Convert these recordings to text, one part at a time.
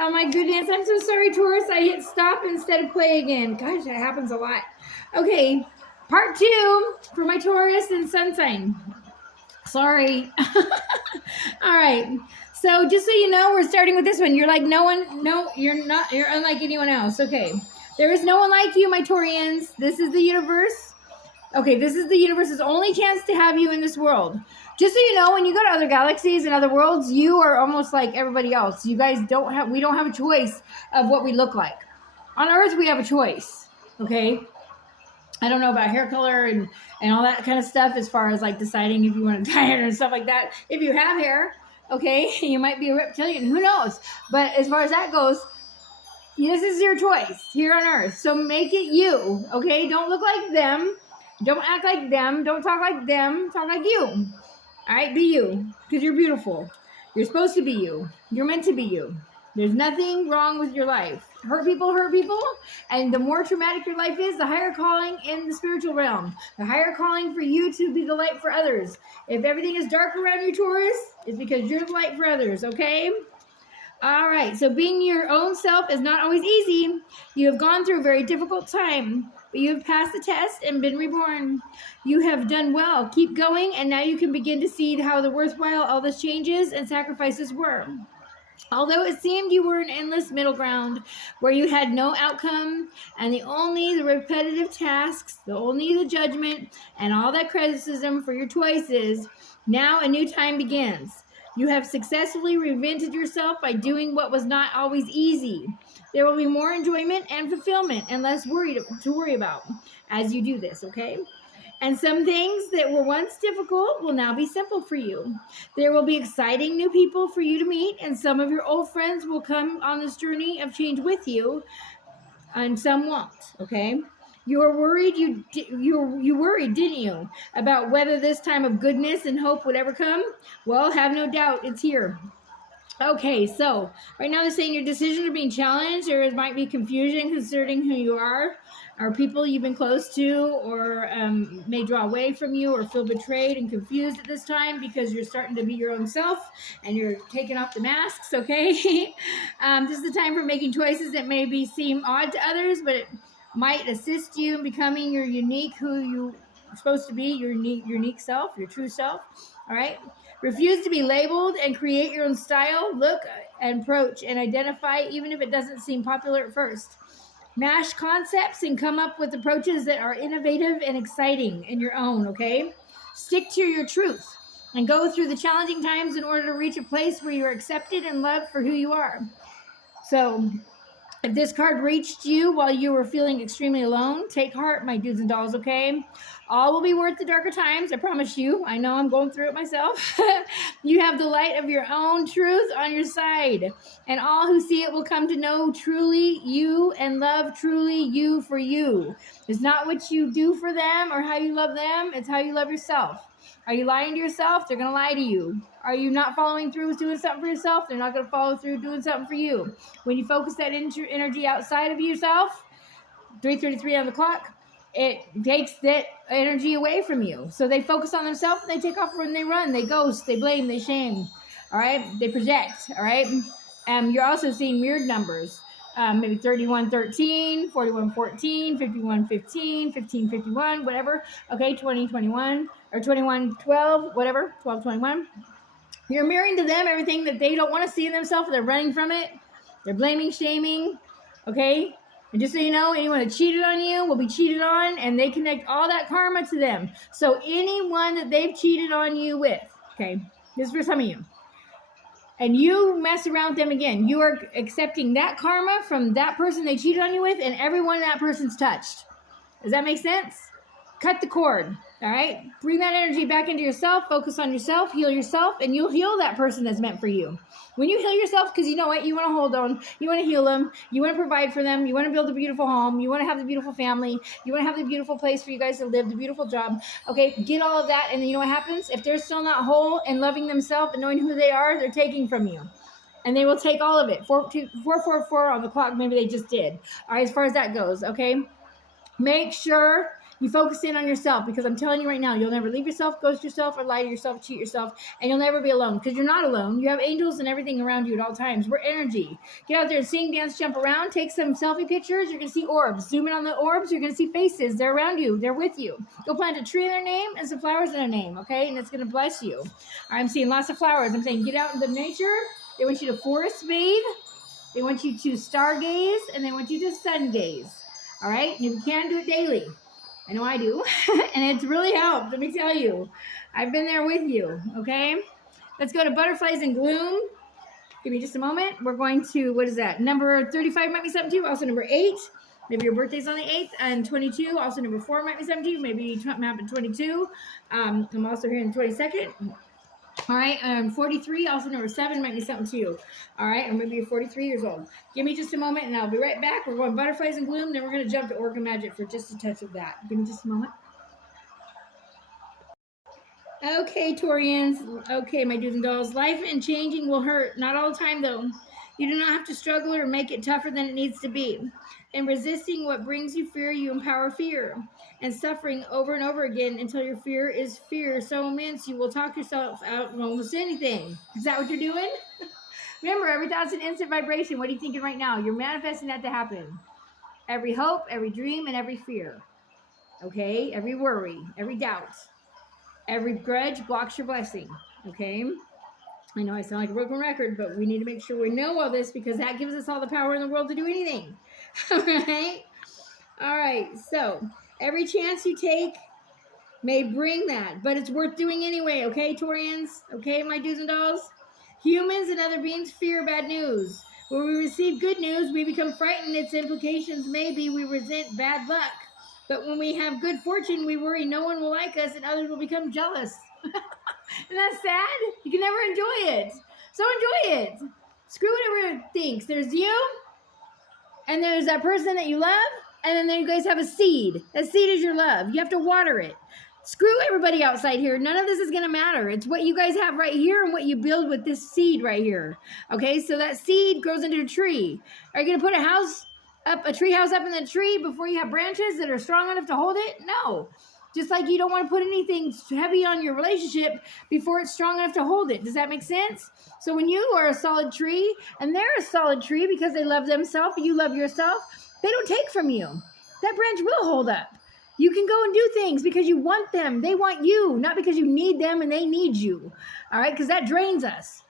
Oh my goodness, I'm so sorry, Taurus. I hit stop instead of play again. Gosh, that happens a lot. Okay, part 2 for my Taurus and Sun sign. Sorry. All right. So just so you know, we're starting with this one. You're like you're not, you're unlike anyone else. Okay. There is no one like you, my Taurians. This is the universe. Okay, this is the universe's only chance to have you in this world. Just so you know, when you go to other galaxies and other worlds, you are almost like everybody else. You guys we don't have a choice of what we look like. On Earth, we have a choice, okay? I don't know about hair color and all that kind of stuff as far as like deciding if you want to dye it and stuff like that. If you have hair, okay, you might be a reptilian, who knows? But as far as that goes, this is your choice here on Earth. So make it you, okay? Don't look like them. Don't act like them. Don't talk like them. Talk like you. All right, be you, because you're beautiful. You're supposed to be you. You're meant to be you. There's nothing wrong with your life. Hurt people, and the more traumatic your life is, the higher calling in the spiritual realm. The higher calling for you to be the light for others. If everything is dark around you, Taurus, it's because you're the light for others, okay? All right, so being your own self is not always easy. You have gone through a very difficult time, but you have passed the test and been reborn. You have done well. Keep going, and now you can begin to see how worthwhile all those changes and sacrifices were. Although it seemed you were an endless middle ground where you had no outcome and the repetitive tasks, the judgment, and all that criticism for your choices, now a new time begins. You have successfully reinvented yourself by doing what was not always easy. There will be more enjoyment and fulfillment and less to worry about as you do this, okay? And some things that were once difficult will now be simple for you. There will be exciting new people for you to meet, and some of your old friends will come on this journey of change with you, and some won't, okay? You were worried, you worried, didn't you, about whether this time of goodness and hope would ever come? Well, have no doubt, it's here. Okay, so right now they're saying your decisions are being challenged, or it might be confusion concerning who you are, or people you've been close to, or may draw away from you, or feel betrayed and confused at this time because you're starting to be your own self and you're taking off the masks, okay? This is the time for making choices that maybe seem odd to others, but it might assist you in becoming your unique, who you're supposed to be, your unique self, your true self, all right? Refuse to be labeled and create your own style, look, and approach, and identify even if it doesn't seem popular at first. Mash concepts and come up with approaches that are innovative and exciting in your own, okay? Stick to your truth and go through the challenging times in order to reach a place where you're accepted and loved for who you are. So if this card reached you while you were feeling extremely alone, take heart, my dudes and dolls, okay? All will be worth the darker times, I promise you. I know I'm going through it myself. You have the light of your own truth on your side, and all who see it will come to know truly you and love truly you for you. It's not what you do for them or how you love them, it's how you love yourself. Are you lying to yourself? They're going to lie to you. Are you not following through with doing something for yourself? They're not going to follow through doing something for you. When you focus that energy outside of yourself, 3:33 on the clock, it takes that energy away from you. So they focus on themselves, and they take off when they run. They ghost, they blame, they shame. All right? They project. All right? You're also seeing weird numbers. Maybe 3113, 4114, 5115, 1551, whatever. Okay, 2021 or 2112, whatever, 1221. You're mirroring to them everything that they don't want to see in themselves. They're running from it. They're blaming, shaming. Okay? And just so you know, anyone that cheated on you will be cheated on, and they connect all that karma to them. So anyone that they've cheated on you with, okay, this is for some of you, and you mess around with them again, you are accepting that karma from that person they cheated on you with and everyone that person's touched. Does that make sense? Cut the cord, all right? Bring that energy back into yourself, focus on yourself, heal yourself, and you'll heal that person that's meant for you. When you heal yourself, because you know what, you want to hold on, you want to heal them, you want to provide for them, you want to build a beautiful home, you want to have the beautiful family, you want to have the beautiful place for you guys to live, the beautiful job, okay? Get all of that, and then you know what happens? If they're still not whole and loving themselves and knowing who they are, they're taking from you. And they will take all of it. 444 on the clock, maybe they just did. All right, as far as that goes, okay? Make sure You focus in on yourself, because I'm telling you right now, you'll never leave yourself, ghost yourself, or lie to yourself, cheat yourself, and you'll never be alone, because you're not alone. You have angels and everything around you at all times. We're energy. Get out there and sing, dance, jump around, take some selfie pictures. You're going to see orbs. Zoom in on the orbs. You're going to see faces. They're around you. They're with you. Go plant a tree in their name and some flowers in their name, okay? And it's going to bless you. I'm seeing lots of flowers. I'm saying get out into nature. They want you to forest bathe. They want you to stargaze, and they want you to sun gaze. All right? And if you can, do it daily. I know I do. And it's really helped. Let me tell you. I've been there with you. Okay? Let's go to butterflies and gloom. Give me just a moment. We're going to, what is that? Number 35 might be something to you. Also number 8. Maybe your birthday's on the 8th. And 22. Also number 4 might be something to you. Maybe Trump map at 22. I'm also here in the 22nd. All right, 43, also number 7 might be something to you. All right, or maybe you're 43 years old. Give me just a moment, and I'll be right back. We're going butterflies and gloom, then we're going to jump to Orca Magic for just a touch of that. Give me just a moment. Okay, Taurians. Okay, my dudes and dolls. Life and changing will hurt. Not all the time, though. You do not have to struggle or make it tougher than it needs to be. In resisting what brings you fear, you empower fear. And suffering over and over again until your fear is fear so immense you will talk yourself out of almost anything. Is that what you're doing? Remember, every thought's an instant vibration. What are you thinking right now? You're manifesting that to happen. Every hope, every dream, and every fear. Okay? Every worry, every doubt, every grudge blocks your blessing. Okay? I know I sound like a broken record, but we need to make sure we know all this, because that gives us all the power in the world to do anything. All right? All right. So, every chance you take may bring that, but it's worth doing anyway. Okay, Taurians? Okay, my dudes and dolls? Humans and other beings fear bad news. When we receive good news, we become frightened. Its implications may be we resent bad luck. But when we have good fortune, we worry no one will like us and others will become jealous. Isn't that sad? You can never enjoy it. So enjoy it. Screw whatever it thinks. There's you, and there's that person that you love, and then you guys have a seed. That seed is your love. You have to water it. Screw everybody outside here. None of this is going to matter. It's what you guys have right here and what you build with this seed right here. Okay, so that seed grows into a tree. Are you going to put a tree house up in the tree before you have branches that are strong enough to hold it? No. Just like you don't want to put anything heavy on your relationship before it's strong enough to hold it. Does that make sense? So when you are a solid tree and they're a solid tree because they love themselves, you love yourself, they don't take from you. That branch will hold up. You can go and do things because you want them. They want you, not because you need them and they need you. All right? Because that drains us.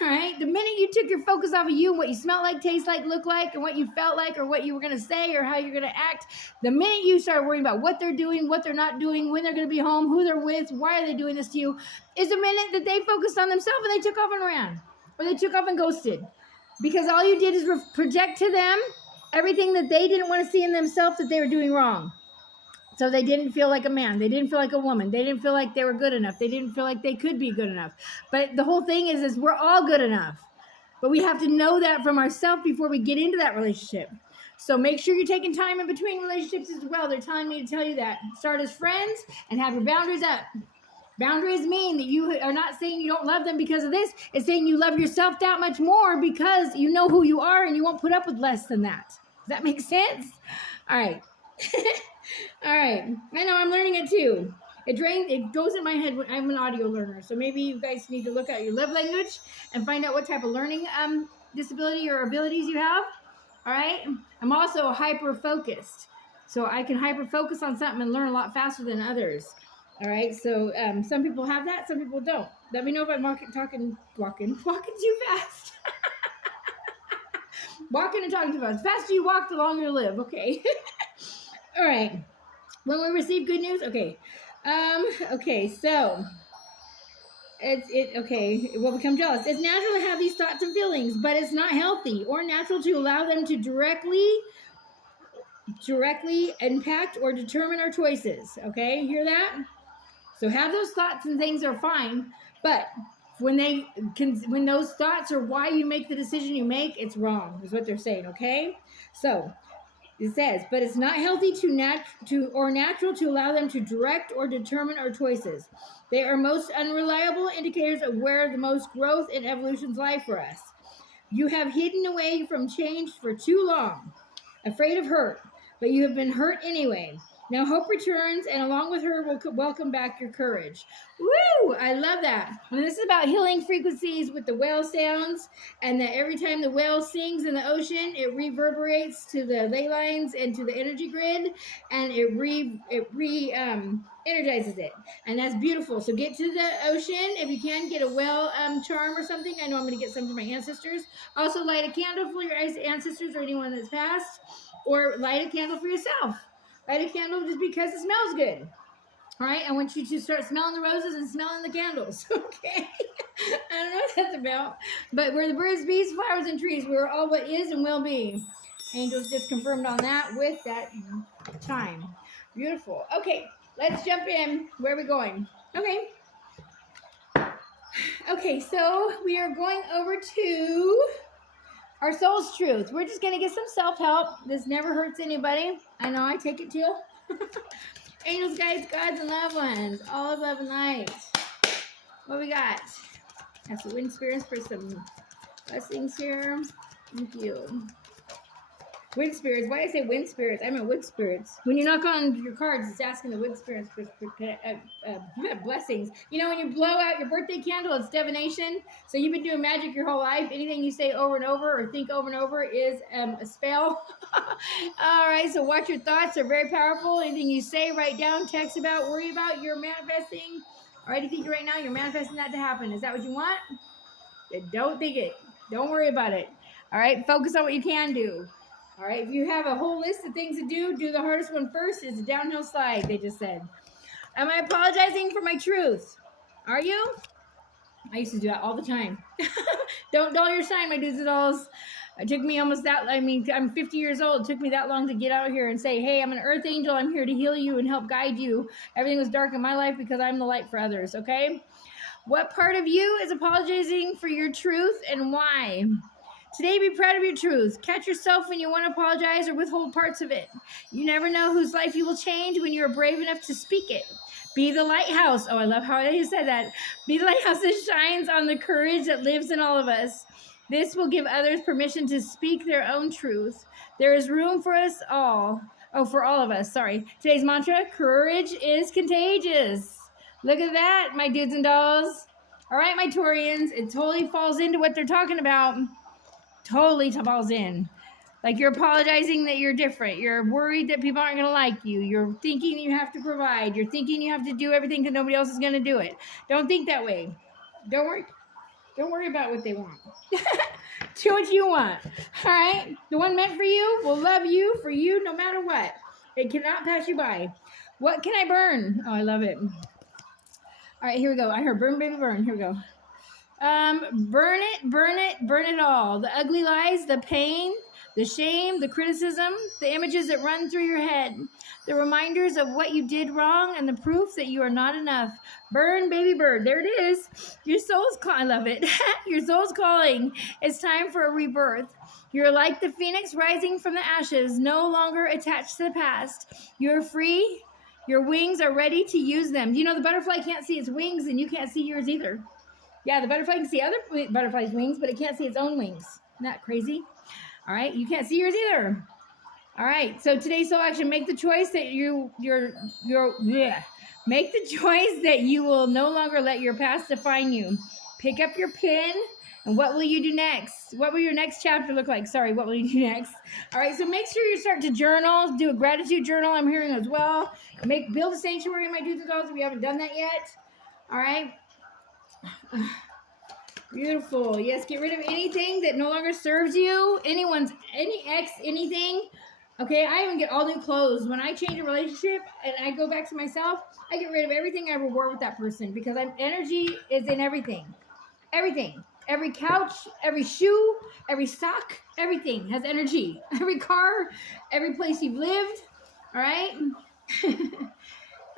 All right? The minute you took your focus off of you and what you smell like, taste like, look like, and what you felt like, or what you were going to say, or how you're going to act, the minute you start worrying about what they're doing, what they're not doing, when they're going to be home, who they're with, why are they doing this to you, is the minute that they focused on themselves and they took off and ran. Or they took off and ghosted. Because all you did is project to them everything that they didn't want to see in themselves that they were doing wrong. So they didn't feel like a man. They didn't feel like a woman. They didn't feel like they were good enough. They didn't feel like they could be good enough. But the whole thing is we're all good enough. But we have to know that from ourselves before we get into that relationship. So make sure you're taking time in between relationships as well. They're telling me to tell you that. Start as friends and have your boundaries up. Boundaries mean that you are not saying you don't love them because of this. It's saying you love yourself that much more because you know who you are and you won't put up with less than that. Does that make sense? All right. All right. I know I'm learning it too. It goes in my head when I'm an audio learner. So maybe you guys need to look at your love language and find out what type of learning disability or abilities you have. All right. I'm also hyper focused. So I can hyper focus on something and learn a lot faster than others. All right. So some people have that. Some people don't. Let me know if I'm walking too fast. Walking and talking too fast. The faster you walk, the longer you live. Okay. All right. When we receive good news, okay. Okay, so it will become jealous. It's natural to have these thoughts and feelings, but it's not healthy or natural to allow them to directly impact or determine our choices. Okay, hear that? So have those thoughts and things are fine, but when those thoughts are why you make the decision you make, it's wrong, is what they're saying. Okay, so. It says, but it's not healthy or natural to allow them to direct or determine our choices. They are most unreliable indicators of where the most growth and evolutions lie for us. You have hidden away from change for too long, afraid of hurt, but you have been hurt anyway. Now hope returns, and along with her, we'll welcome back your courage. Woo! I love that. And this is about healing frequencies with the whale sounds, and that every time the whale sings in the ocean, it reverberates to the ley lines and to the energy grid, and it energizes it, and that's beautiful. So get to the ocean if you can. Get a whale charm or something. I know I'm going to get some for my ancestors. Also, light a candle for your ancestors or anyone that's passed, or light a candle for yourself. Light a candle just because it smells good. All right, I want you to start smelling the roses and smelling the candles. Okay, I don't know what that's about, but we're the birds, bees, flowers, and trees. We're all what is and will be. Angels just confirmed on that with that time. Beautiful. Okay, let's jump in. Where are we going? Okay, so we are going over to our soul's truth. We're just going to get some self-help. This never hurts anybody. I know I take it too. Angels, guides, gods, and loved ones. All of love and light. What we got? That's the wind spirits for some blessings here. Thank you. Wind spirits. Why did I say wind spirits? I meant wood spirits. When you knock on your cards, it's asking the wind spirits for blessings. You know, when you blow out your birthday candle, it's divination. So you've been doing magic your whole life. Anything you say over and over or think over and over is a spell. All right, so watch your thoughts. They're very powerful. Anything you say, write down, text about, worry about, you're manifesting. All right, you think right now you're manifesting that to happen. Is that what you want? Don't think it. Don't worry about it. All right, focus on what you can do. All right, if you have a whole list of things to do the hardest one first. It's a downhill slide, they just said. Am I apologizing for my truth? Are you? I used to do that all the time. Don't dull your shine, my dudes and dolls. It took me almost that, I'm 50 years old. It took me that long to get out here and say, hey, I'm an earth angel. I'm here to heal you and help guide you. Everything was dark in my life because I'm the light for others, okay? What part of you is apologizing for your truth and why? Today, be proud of your truth. Catch yourself when you want to apologize or withhold parts of it. You never know whose life you will change when you are brave enough to speak it. Be the lighthouse. Oh, I love how you said that. Be the lighthouse that shines on the courage that lives in all of us. This will give others permission to speak their own truth. There is room for us all. Oh, for all of us. Sorry. Today's mantra, courage is contagious. Look at that, my dudes and dolls. All right, my Taurians. It totally falls into what they're talking about. Totally falls in. Like you're apologizing that you're different. You're worried that people aren't going to like you. You're thinking you have to provide. You're thinking you have to do everything because nobody else is going to do it. Don't think that way. Don't worry about what they want. Do what you want. All right? The one meant for you will love you for you no matter what. It cannot pass you by. What can I burn? Oh, I love it. All right, here we go. I heard burn, baby, burn. Here we go. Burn it all. The ugly lies, the pain, the shame, the criticism, the images that run through your head, the reminders of what you did wrong, and the proof that you are not enough. Burn, baby, burn. There it is. Your soul's calling. I love it. Your soul's calling. It's time for a rebirth. You're like the phoenix rising from the ashes, no longer attached to the past. You're free. Your wings are ready to use them. You know, the butterfly can't see its wings, and you can't see yours either. Yeah, the butterfly can see other butterflies' wings, but it can't see its own wings. Isn't that crazy? All right, you can't see yours either. All right, so today's soul action: make the choice that make the choice that you will no longer let your past define you. Pick up your pen, and what will you do next? What will your next chapter look like? Sorry, what will you do next? All right, so make sure you start to journal. Do a gratitude journal. I'm hearing as well. Build a sanctuary, my dudes and dolls, if you haven't done that yet. All right. Beautiful. Yes, get rid of anything that no longer serves you. Any ex, anything. Okay, I even get all new clothes. When I change a relationship and I go back to myself, I get rid of everything I ever wore with that person because energy is in everything. Everything. Every couch, every shoe, every sock, everything has energy. Every car, every place you've lived. All right?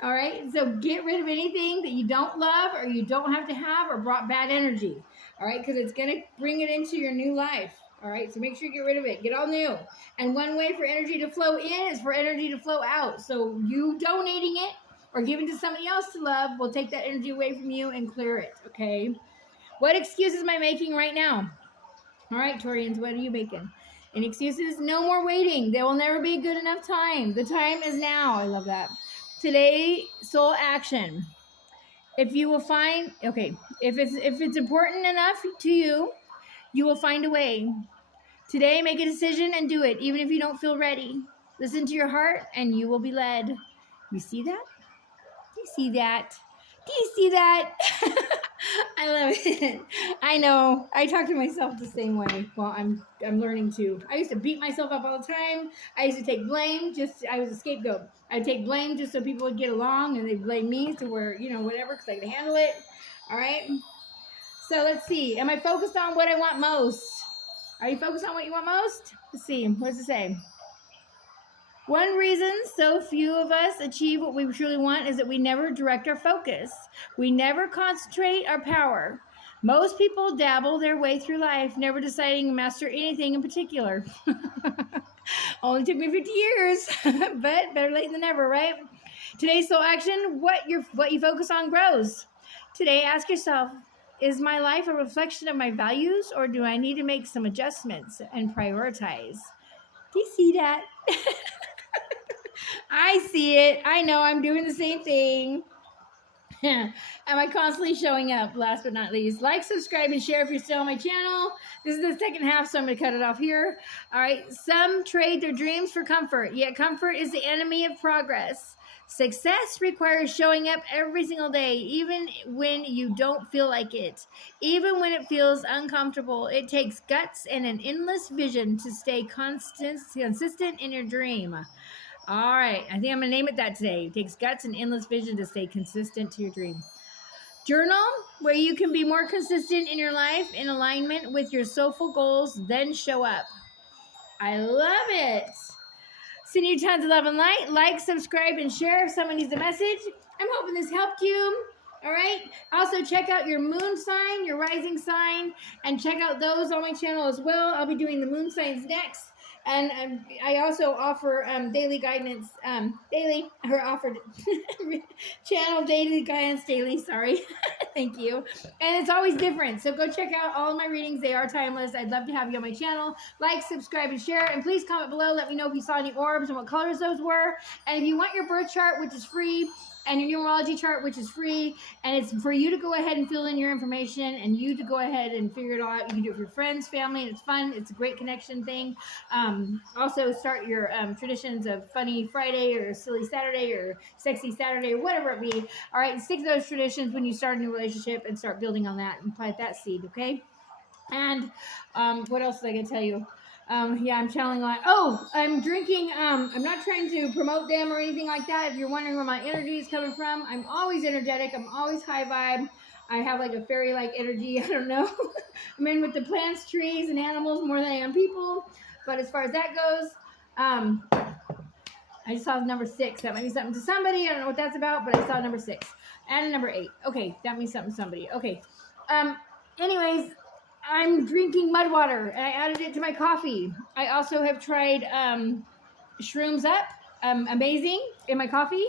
All right, so get rid of anything that you don't love or you don't have to have or brought bad energy. All right, because it's going to bring it into your new life. All right, so make sure you get rid of it. Get all new. And one way for energy to flow in is for energy to flow out. So you donating it or giving to somebody else to love will take that energy away from you and clear it, okay? What excuses am I making right now? All right, Taurians, what are you making? Any excuses? No more waiting. There will never be a good enough time. The time is now. I love that. Today, soul action. If you will find, okay, if it's important enough to you, you will find a way. Today, make a decision and do it, even if you don't feel ready. Listen to your heart and you will be led. You see that? Do you see that? Do you see that? I love it. I know. I talk to myself the same way. Well, I'm learning to. I used to beat myself up all the time. I used to take blame. I was a scapegoat. I'd take blame just so people would get along, and they'd blame me to where, whatever, because I could handle it. All right? So let's see. Am I focused on what I want most? Are you focused on what you want most? Let's see. What does it say? One reason so few of us achieve what we truly want is that we never direct our focus. We never concentrate our power. Most people dabble their way through life, never deciding to master anything in particular. Only took me 50 years, but better late than never, right? Today's soul action, what you focus on grows. Today, ask yourself, is my life a reflection of my values, or do I need to make some adjustments and prioritize? Do you see that? I see it. I know I'm doing the same thing. Am I constantly showing up? Last but not least, like, subscribe, and share if you're still on my channel. This is the second half, so I'm going to cut it off here. All right. Some trade their dreams for comfort, yet comfort is the enemy of progress. Success requires showing up every single day, even when you don't feel like it. Even when it feels uncomfortable, it takes guts and an endless vision to stay consistent in your dream. All right, I think I'm going to name it that today. It takes guts and endless vision to stay consistent to your dream. Journal, where you can be more consistent in your life in alignment with your soulful goals, then show up. I love it. Send you tons of love and light. Like, subscribe, and share if someone needs a message. I'm hoping this helped you. All right. Also, check out your moon sign, your rising sign, and check out those on my channel as well. I'll be doing the moon signs next. And I also offer daily guidance, channel daily guidance daily, sorry. Thank you. And it's always different. So go check out all of my readings. They are timeless. I'd love to have you on my channel. Like, subscribe, and share. And please comment below. Let me know if you saw any orbs and what colors those were. And if you want your birth chart, which is free, and your numerology chart, which is free, and it's for you to go ahead and fill in your information and you to go ahead and figure it all out. You can do it for friends, family, and it's fun. It's a great connection thing. Also, start your traditions of funny Friday or silly Saturday or sexy Saturday or whatever it be. All right, stick to those traditions when you start a new relationship and start building on that and plant that seed, okay? And what else was I going to tell you? Yeah, I'm channeling a lot. Oh, I'm drinking. I'm not trying to promote them or anything like that. If you're wondering where my energy is coming from, I'm always energetic. I'm always high vibe. I have like a fairy-like energy. I don't know. I'm in with the plants, trees, and animals more than I am people. But as far as that goes, I just saw number 6. That might mean something to somebody. I don't know what that's about, but I saw number 6 and number 8. Okay, that means something to somebody. Okay. Anyways, I'm drinking mud water, and I added it to my coffee. I also have tried Shrooms Up, amazing, in my coffee.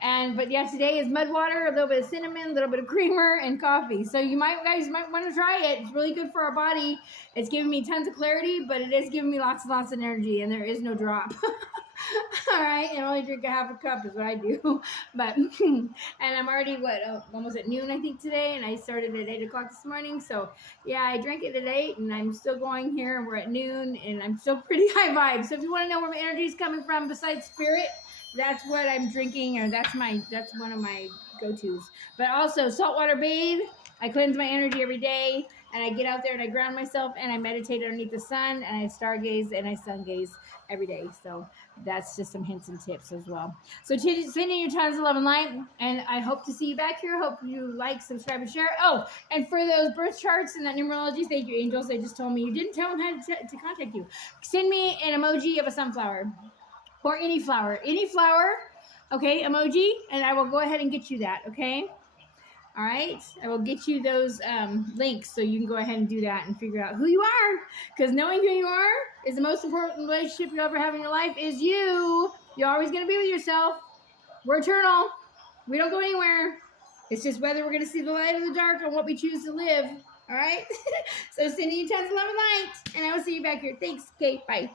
But yeah, today is mud water, a little bit of cinnamon, a little bit of creamer, and coffee. So guys might want to try it. It's really good for our body. It's giving me tons of clarity, but it is giving me lots and lots of energy, and there is no drop. All right, and only drink a half a cup is what I do. But and I'm already almost at noon, I think, today, and I started at 8 o'clock this morning. So yeah, I drank it at 8, and I'm still going here, and we're at noon, and I'm still pretty high vibe. So if you want to know where my energy is coming from, besides spirit, that's what I'm drinking, or that's one of my go-tos. But also saltwater bathe. I cleanse my energy every day, and I get out there and I ground myself, and I meditate underneath the sun, and I stargaze and I sun gaze every day. So that's just some hints and tips as well. So sending you tons of love and light, and I hope to see you back here. Hope you like, subscribe, and share. Oh, and for those birth charts and that numerology, thank you, angels. They just told me you didn't tell them how to contact you. Send me an emoji of a sunflower or any flower, okay, emoji, and I will go ahead and get you that, okay? All right, I will get you those links so you can go ahead and do that and figure out who you are, because knowing who you are is the most important relationship you'll ever have in your life. Is you. You're always going to be with yourself. We're eternal. We don't go anywhere. It's just whether we're going to see the light or the dark on what we choose to live. All right. So sending you tons of love and light, and I will see you back here. Thanks. Okay. Bye.